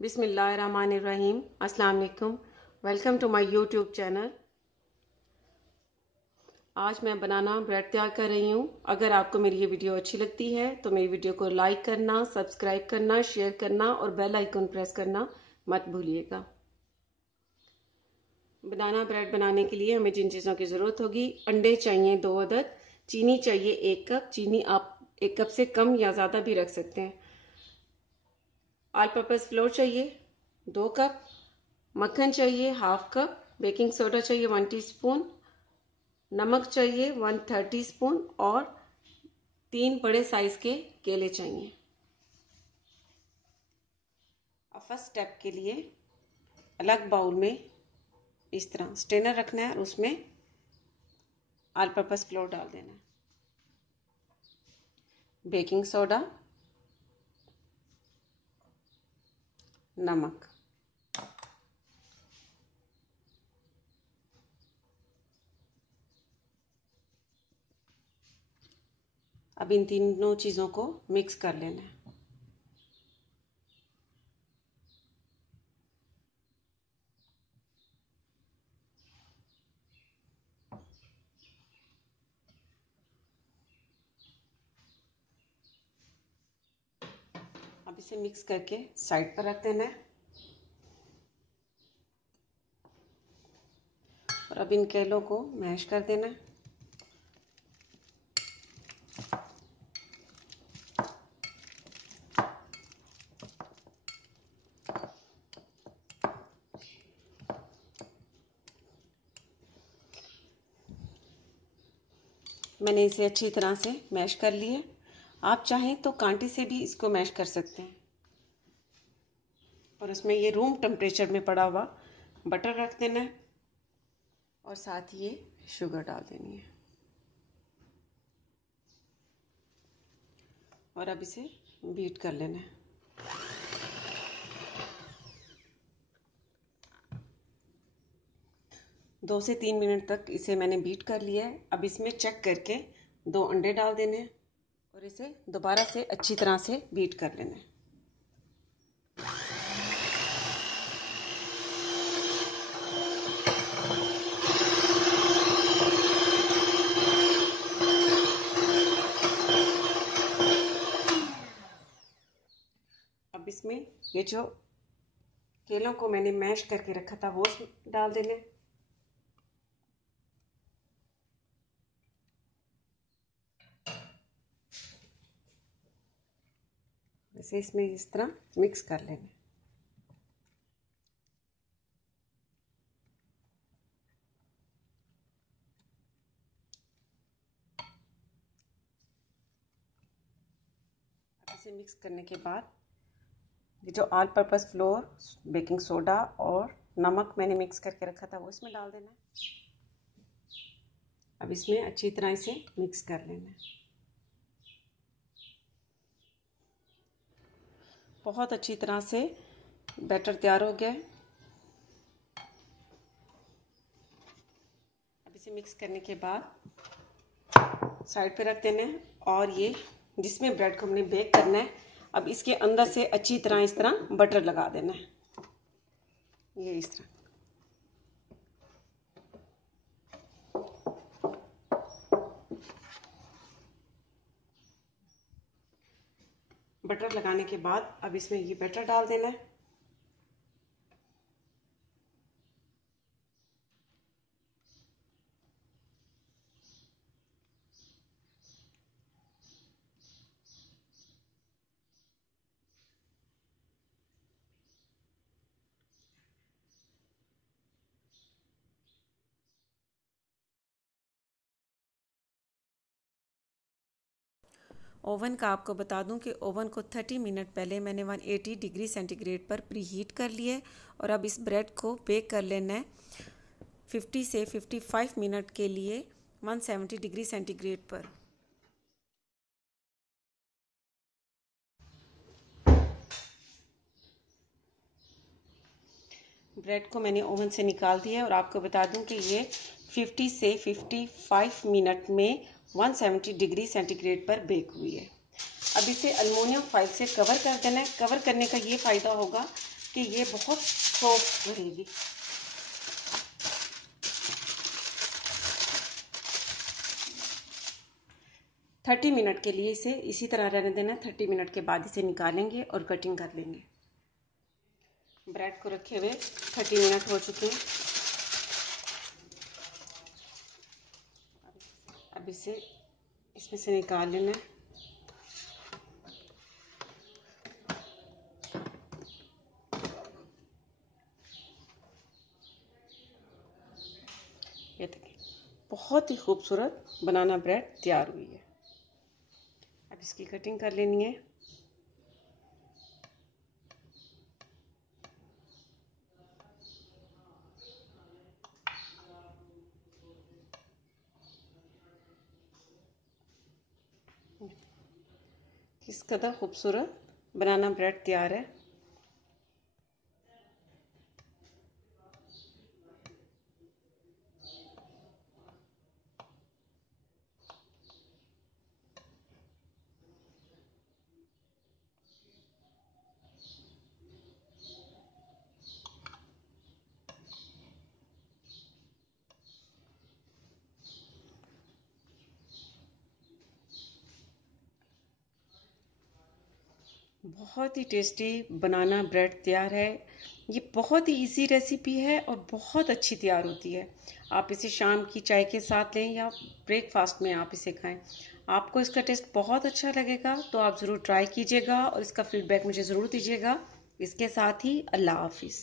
बिस्मिल्लाहिर्रहमानिर्रहीम। अस्सलाम वालेकुम। Welcome to my YouTube channel. आज मैं बनाना ब्रेड तैयार कर रही हूँ। अगर आपको मेरी ये वीडियो अच्छी लगती है तो मेरी वीडियो को लाइक करना, सब्सक्राइब करना, शेयर करना और बेल आइकन प्रेस करना मत भूलिएगा। बनाना ब्रेड बनाने के लिए हमें जिन चीज़ों की ज़रूरत होगी: अंडे चाहिए 2 अदद, चीनी चाहिए 1 कप, चीनी आप 1 कप से कम या ज़्यादा भी रख सकते हैं। ऑल पर्पज़ फ्लोर चाहिए 2 कप, मक्खन चाहिए 1/2 कप, बेकिंग सोडा चाहिए 1 टीस्पून, नमक चाहिए 1/3 टीस्पून और 3 बड़े साइज के केले चाहिए। अब फर्स्ट स्टेप के लिए अलग बाउल में इस तरह स्ट्रेनर रखना है और उसमें ऑल पर्पज़ फ्लोर डाल देना है, बेकिंग सोडा, नमक, अब इन तीनों चीज़ों को मिक्स कर लेना है। अब इसे मिक्स करके साइड पर रख देना है और अब इन केलों को मैश कर देना है। मैंने इसे अच्छी तरह से मैश कर लिया। आप चाहें तो कांटे से भी इसको मैश कर सकते हैं और उसमें ये रूम टेम्परेचर में पड़ा हुआ बटर रख देना है और साथ ही ये शुगर डाल देनी है और अब इसे बीट कर लेना है। दो से 3 मिनट तक इसे मैंने बीट कर लिया है। अब इसमें चेक करके 2 अंडे डाल देने हैं और इसे दोबारा से अच्छी तरह से बीट कर लेना है। अब इसमें ये जो केलों को मैंने मैश करके रखा था वो डाल देना है। इसे इसमें इस तरह मिक्स कर लेना है। इसे मिक्स करने के बाद ये जो all purpose floor, baking soda और नमक मैंने मिक्स करके रखा था वो इसमें डाल देना है। अब इसमें अच्छी तरह इसे मिक्स कर लेना है। बहुत अच्छी तरह से बैटर तैयार हो गया है। अब इसे मिक्स करने के बाद साइड पे रख देना है और ये जिसमें ब्रेड को हमने बेक करना है, अब इसके अंदर से अच्छी तरह इस तरह बटर लगा देना है। ये इस तरह बटर लगाने के बाद अब इसमें ये बैटर डाल देना है। ओवन का आपको बता दूं कि ओवन को 30 मिनट पहले मैंने 180 डिग्री सेंटीग्रेड पर प्री हीट कर लिया है और अब इस ब्रेड को बेक कर लेना है 50 से 55 मिनट के लिए 170 डिग्री सेंटीग्रेड पर। ब्रेड को मैंने ओवन से निकाल दिया है और आपको बता दूं कि ये 50 से 55 मिनट में 170 डिग्री सेंटीग्रेड पर बेक हुई है। अब इसे एल्युमिनियम फॉइल से कवर कर देना है। कवर करने का ये फ़ायदा होगा इसकी ये बहुत सॉफ्ट रहेगी। थर्टी मिनट के लिए इसे इसी तरह रहने देना। 30 मिनट के बाद इसे निकालेंगे और कटिंग कर लेंगे। ब्रेड को रखे हुए 30 मिनट हो चुके हैं। अब इसे इसमें से निकाल लेना है। ये देखिए, बहुत ही खूबसूरत बनाना ब्रेड तैयार हुई है। अब इसकी कटिंग कर लेनी है। किस कदर खूबसूरत बनाना ब्रेड तैयार है। बहुत ही टेस्टी बनाना ब्रेड तैयार है। ये बहुत ही इजी रेसिपी है और बहुत अच्छी तैयार होती है। आप इसे शाम की चाय के साथ लें या ब्रेकफास्ट में आप इसे खाएं। आपको इसका टेस्ट बहुत अच्छा लगेगा, तो आप ज़रूर ट्राई कीजिएगा और इसका फीडबैक मुझे ज़रूर दीजिएगा। इसके साथ ही अल्लाह हाफिज़।